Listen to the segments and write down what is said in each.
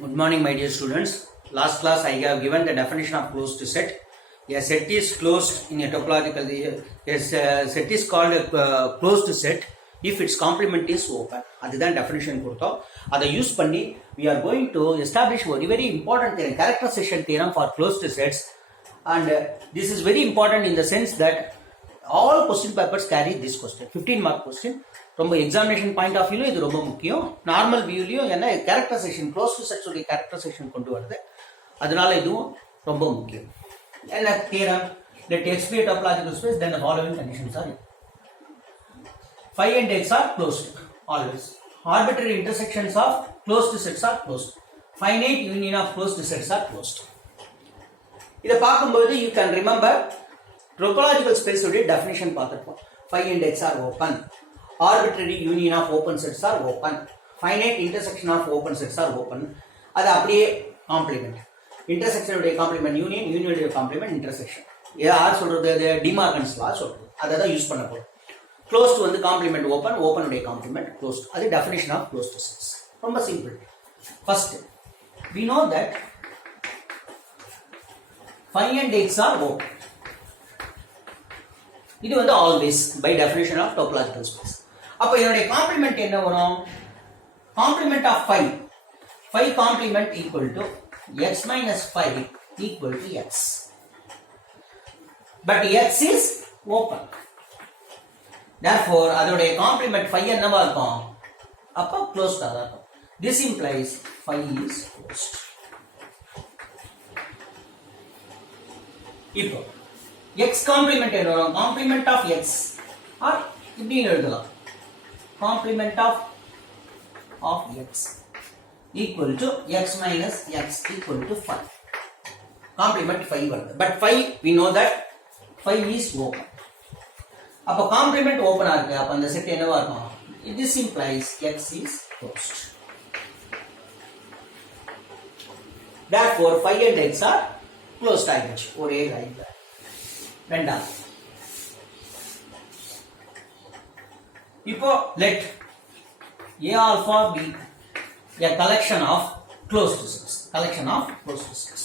Good morning, my dear students. Last class I have given the definition of closed set. A set is closed in a topological. A set is called a closed set if its complement is open. அதுதான் definition கொடுத்தோம். அதை யூஸ் பண்ணி we are going to establish a very important theorem, characterization theorem for closed sets, and this is very important in the sense that all question papers carry this question. 15 mark question. ரொம்ப examination point of வியூலும் இது ரொம்ப முக்கியம். நார்மல் வியூலையும் என்ன characterisation closed sets உடைய கேரக்டரைசேஷன் கொண்டு வருது, அதனால இதுவும் ரொம்ப முக்கியம். என்ன theorem? let x be a topological space, then the following conditions are phi and x are closed always. Arbitrary intersections of closed sets are closed. Finite union of closed sets are closed. இதை பார்க்கும்போது you can remember topological space உடைய definition பார்த்துருப்போம். phi and x are open. Arbitrary union of open sets are open. Finite intersection of open sets are open. அது அப்படியே complement. Intersection உடைய complement union, union உடைய complement intersection. யார் சொல்றது? டிமார்கன்ஸ் லா சொல்றது. அதை தான் யூஸ் பண்ண போறோம். க்ளோஸ்ட் வந்து காம்ப்ளிமெண்ட் ஓப்பன், ஓப்பன் உடைய காம்ப்ளிமெண்ட் க்ளோஸ்ட். அது டெஃபினிஷன் ஆஃப் க்ளோஸ்ட் செட்ஸ். ரொம்ப simple. First we know that phi and x are open. இது வந்து always by definition of topological space. அப்ப இதனுடைய காம்ப்ளிமெண்ட் என்ன வரும்? Complement of phi. phi complement equal to x minus phi equal to x. But x is open. Therefore அதோடைய complement phi என்னவா இருக்கும்? அப்ப closed ஆ இருக்கும். This implies phi is closed. இப்போ x complement என்ன வரும்? complement of x or இப்படி எழுதலாம். complement of x equal to x minus x equal to phi. complement phi வருது. But phi we know that phi is open. அப்ப complement open ஆ இருக்கு. அப்ப அந்த செட் என்னவா இருக்கும்? This implies x is closed. Therefore phi and x are closed ஆயிடுச்சு ஒரே லைன்ல. வேண்டாம். இப்போ let A alpha be a collection of closed sets. Collection of closed sets.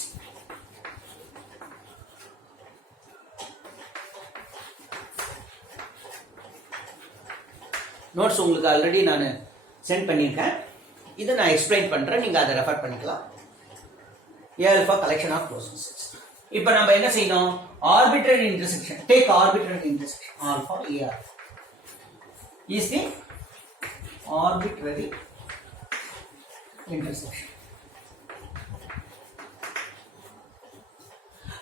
Notes உங்களுக்கு ஆல்ரெடி நான் சென்ட் பண்ணியிருக்கேன். இதை நான் எக்ஸ்பிளைன் பண்றேன், நீங்க அதை ரெஃபர் பண்ணிக்கலாம். A alpha collection of closed sets. இப்போ நம்ம என்ன செய்யணும்? arbitrary intersection. Take arbitrary intersection. Alpha A alpha is the arbitrary intersection.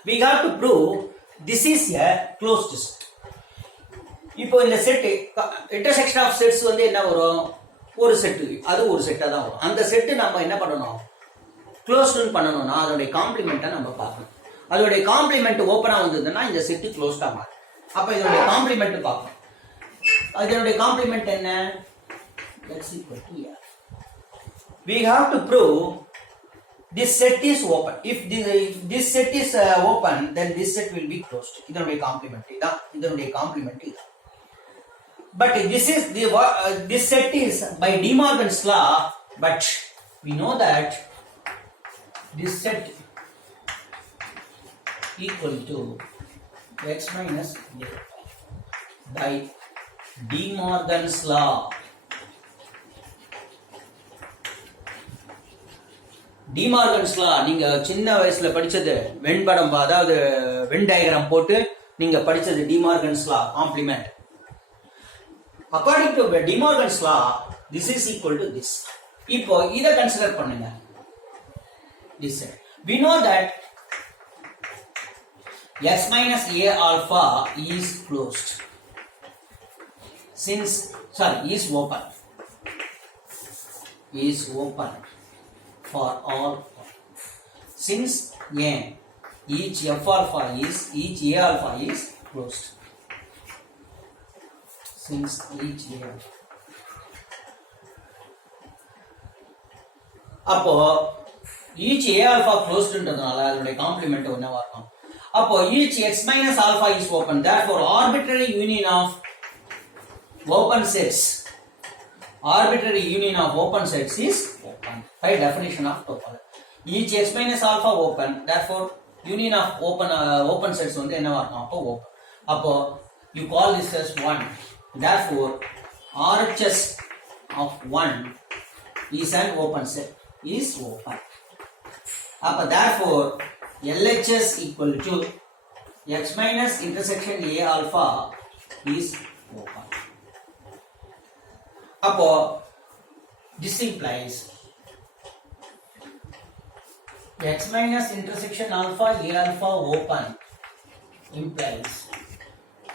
We have to prove this is a closed set. இப்போ இந்த செட் இன்டர்செக்ஷன் ஆஃப் செட்ஸ் வந்து என்ன வரும்? ஒரு செட், அது ஒரு செட்டா தான் வரும். அந்த செட் நம்ம என்ன பண்ணணும்? க்ளோஸ்டு பண்ணணும்னா அதோடைய காம்ப்ளிமெண்ட்டை நம்ம பார்க்கணும். அதோடைய காம்ப்ளிமெண்ட் ஓப்பனா வந்ததுன்னா இந்த செட் க்ளோஸ்டா மாறும். அப்ப இதோடைய காம்ப்ளிமெண்ட் பார்ப்போம். அதனுடைய காம்ப்ளிமெண்ட் என்ன? x equal to a. We have to prove this set is open. If this set is open, then this set will be closed. இதனுடைய காம்ப்ளிமெண்ட் இதான். இதனுடைய காம்ப்ளிமெண்ட் இதான். But this set is by De Morgan's law, but we know that this set equal to x minus a by De Morgan's law. De Morgan's law நீங்க சின்ன வயசுல படிச்சது வெண்படம், அதாவது வென் டயகிராம் போட்டு நீங்க படிச்சது De Morgan's law complement. According to De Morgan's law, this is equal to this. இப்போ இத கன்சிடர் பண்ணுங்க. This set. We know that x minus a alpha is closed since is open for all since each f alpha each a alpha is closed. Since each a alpha, அப்போ each a alpha closed ன்றதுனால அதோட காம்ப்ளிமெண்ட் என்னவா இருக்கும்? அப்போ each x minus alpha is open. Therefore arbitrary union of open sets is open. open by definition of topology. Each x minus alpha open, therefore union of open sets வந்து என்னவா இருக்கும் அப்போ open. அப்போ you call this as 1. Therefore RHS of 1 is an open set, is open. அப்போ therefore LHS equal to x minus intersection A alpha is open. அப்போ this implies x minus intersection alpha A alpha open implies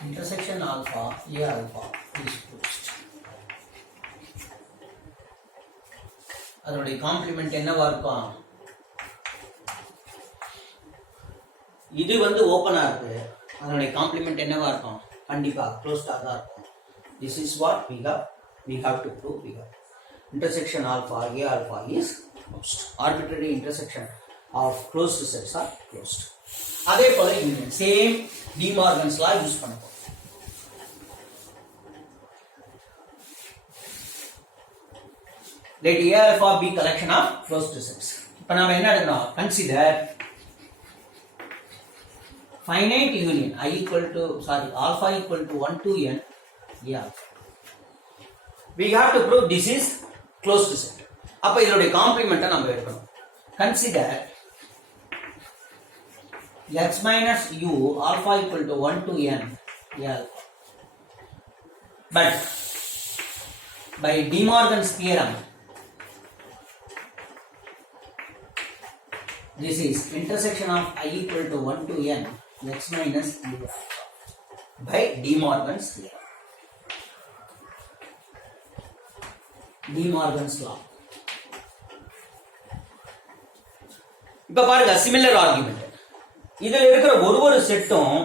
intersection alpha A alpha is closed. அதனுடைய காம்ப்ளிமெண்ட் என்னவா இருக்கும்? இது வந்து ஓபனா இருக்கு, அதனுடைய காம்ப்ளிமெண்ட் என்னவா இருக்கும்? கண்டிப்பா க்ளோஸ்டா தான் இருக்கும். This is what we have to prove. We have intersection alpha A alpha is closed. Arbitrary intersection of closed sets are closed. அதே போல union same De Morgan's law use பண்ணுவோம். Let A alpha be collection of closed sets. இப்போ நாம என்ன எடுக்கணும்? Consider finite union alpha equal to 1 to n A alpha. We have to prove this is closed set. அப்ப இதனுடைய காம்ப்ளிமெண்ட்டை நம்ம எடுக்கணும். Consider x minus u alpha equal to 1 to n A alpha. But by De Morgan's theorem, this is intersection of I equal to 1 to n x minus u alpha by De Morgan's theorem. De Morgan's law. இப்ப பாருங்க similar argument. இதுல இருக்கிற ஒரு செட்டும்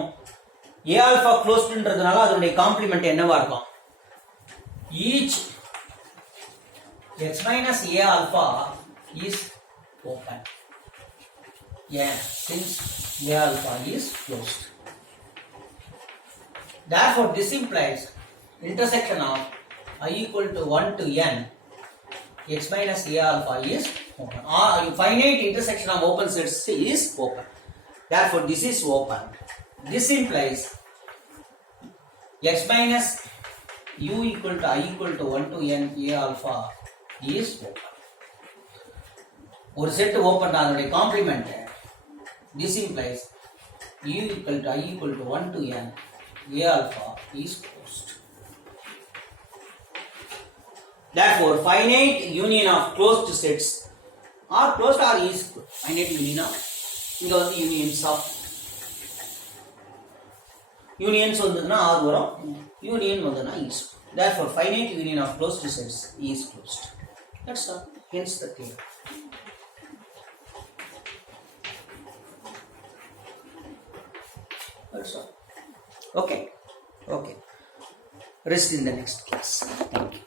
A alpha க்ளோஸ்ட்ன்றதுனால அதனுடைய காம்ப்ளிமெண்ட் என்னவா இருக்கும்? Each x minus A alpha is open. Yeah, since A alpha is closed. Therefore, this implies intersection of I equal to 1 to n x minus A alpha is open. Finite intersection of open sets is open. Therefore, this is open. This implies x minus u equal to I equal to 1 to n A alpha is open. ஒரு set open அதனுடைய complement. This implies u equal to I equal to 1 to n A alpha is closed. Therefore, finite union of closed sets are closed or is finite union of இங்க வந்து unions வந்ததுன்னா r வரும், union வந்ததுன்னா is. Therefore, finite union of closed sets is closed. That's all. Hence the theorem. That's all. Okay. Rest in the next class. Thank you.